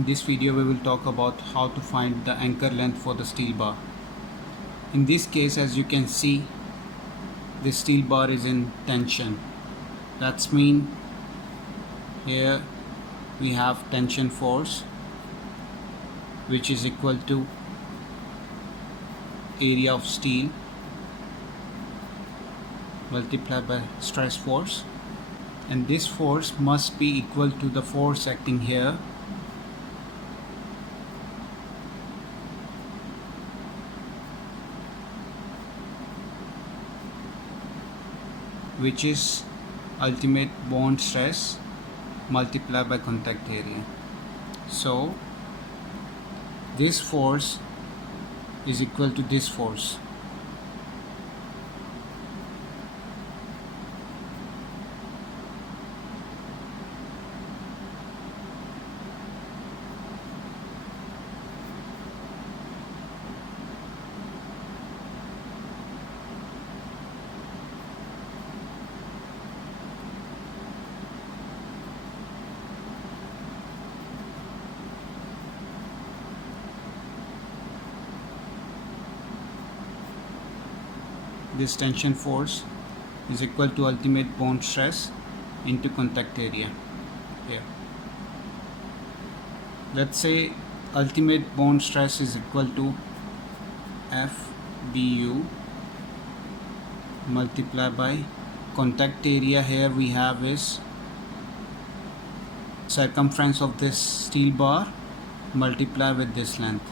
In this video we will talk about how to find the anchor length for the steel bar. In this case, as you can see, the steel bar is in tension. That's mean here we have tension force, which is equal to area of steel multiplied by stress force, and this force must be equal to the force acting here, which is ultimate bond stress multiplied by contact area. So this force is equal to this force. This tension force is equal to ultimate bond stress into contact area here. Let's say ultimate bond stress is equal to FBU multiplied by contact area. Here we have is circumference of this steel bar multiplied with this length.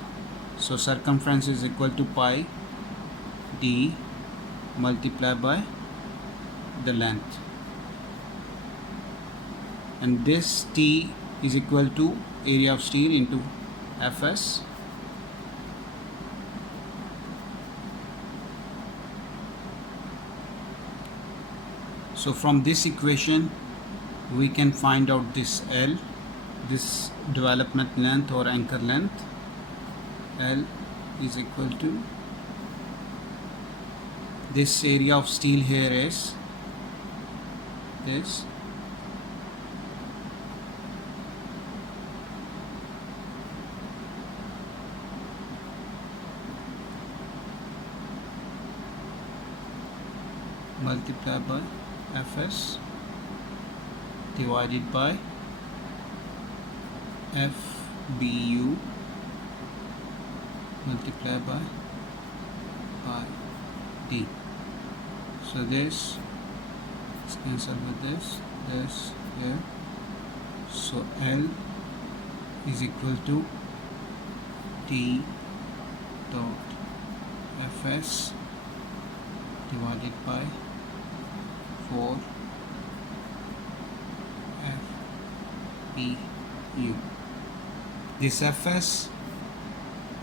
So circumference is equal to pi d multiplied by the length, and this T is equal to area of steel into Fs. So from this equation we can find out this L, this development length or anchor length. L is equal to this area of steel here is this, multiplied by Fs divided by FBU multiplied by pi d. So this is cancelled with this here. So L is equal to T dot Fs divided by 4 FBU. This Fs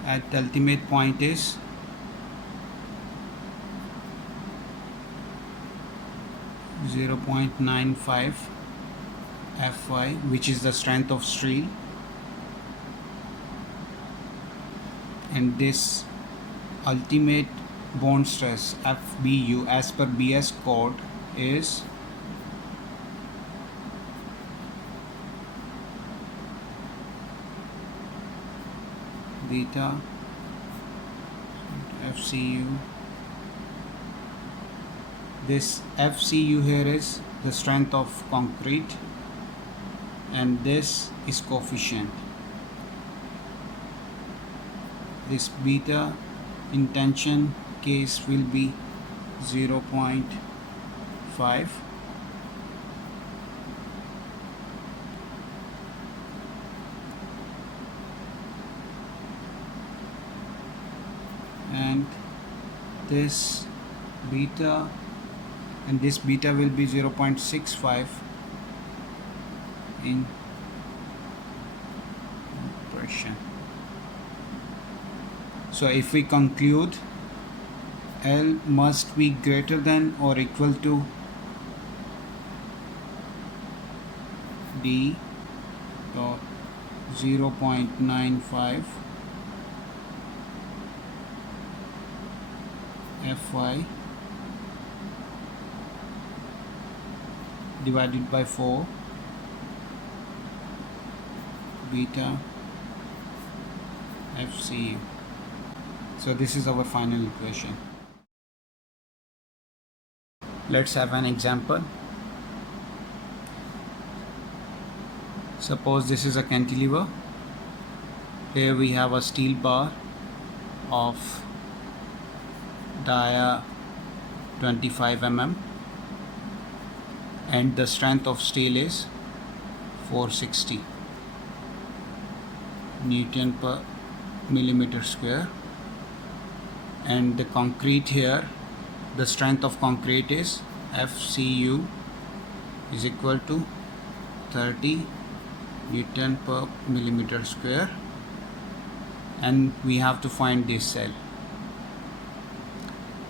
at the ultimate point is 0.95 Fy, which is the strength of steel, and this ultimate bond stress FBU as per BS code is beta FCU. This FCU here is the strength of concrete, and this is coefficient. This beta in tension case will be 0.5, and this beta will be 0.65 in pressure. So if we conclude, L must be greater than or equal to D dot 0.95 Fy divided by 4 beta FCU. So this is our final equation. Let's have an example. Suppose this is a cantilever. Here we have a steel bar of dia 25 mm and the strength of steel is 460 Newton per millimeter square, and the concrete here, the strength of concrete is FCU is equal to 30 Newton per millimeter square, and we have to find this cell.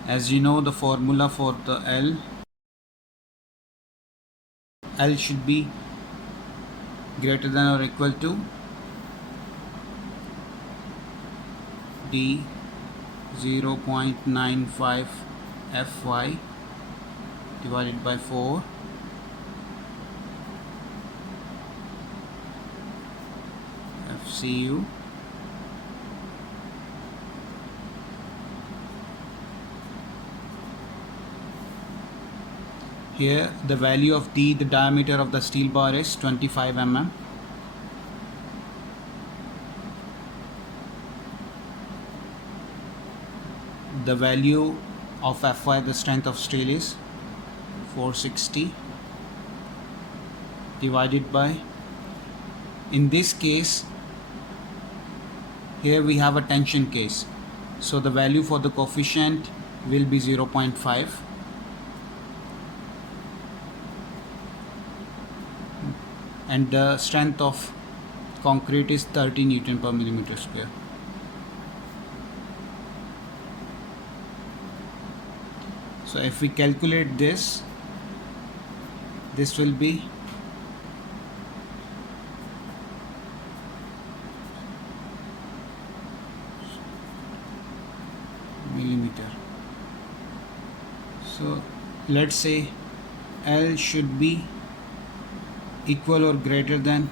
As you know, the formula for the L should be greater than or equal to D 0.95 Fy divided by 4 FCU Here the value of D, the diameter of the steel bar, is 25 mm. The value of Fy, the strength of steel, is 460 divided by, in this case, here we have a tension case, so the value for the coefficient will be 0.5, and the strength of concrete is 30 Newton per millimeter square. So if we calculate this will be millimeter. So let's say L should be equal or greater than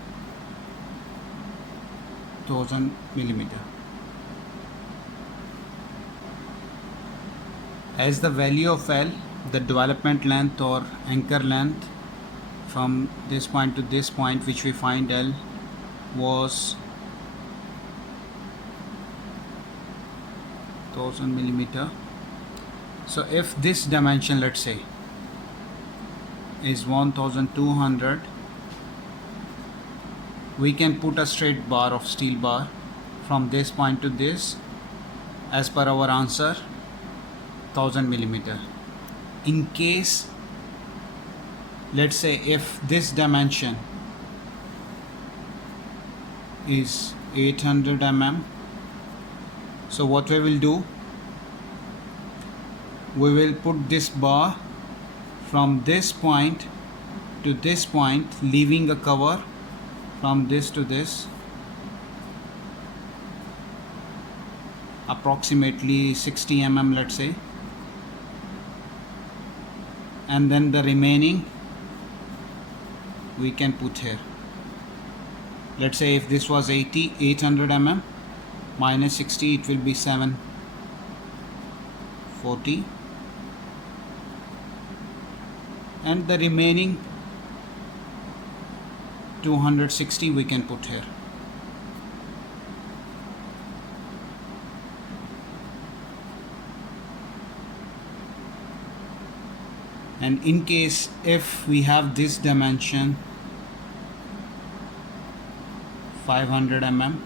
1000 millimeter. As the value of L, the development length or anchor length from this point to this point, which we find L, was 1000 millimeter. So if this dimension, let's say, is 1200, we can put a straight bar of steel bar from this point to this, as per our answer, 1000 millimeter. In case, let's say, if this dimension is 800 mm, so what we will do, we will put this bar from this point to this point, leaving a cover from this to this, approximately 60 mm, let's say, and then the remaining we can put here. Let's say if this was 800 mm minus 60, it will be 740, and the remaining 260 we can put here. And in case if we have this dimension 500 mm,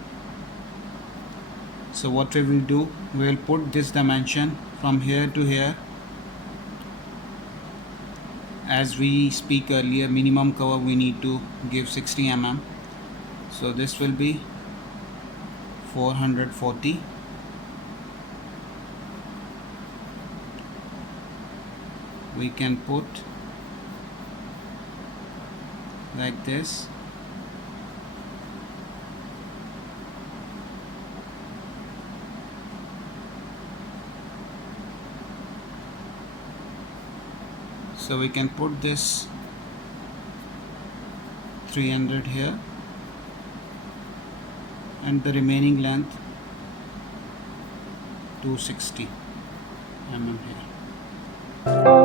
so what we will do, we will put this dimension from here to here. As we speak earlier, minimum cover we need to give 60 mm, so this will be 440. We can put like this. So we can put this 300 here, and the remaining length 260 mm here.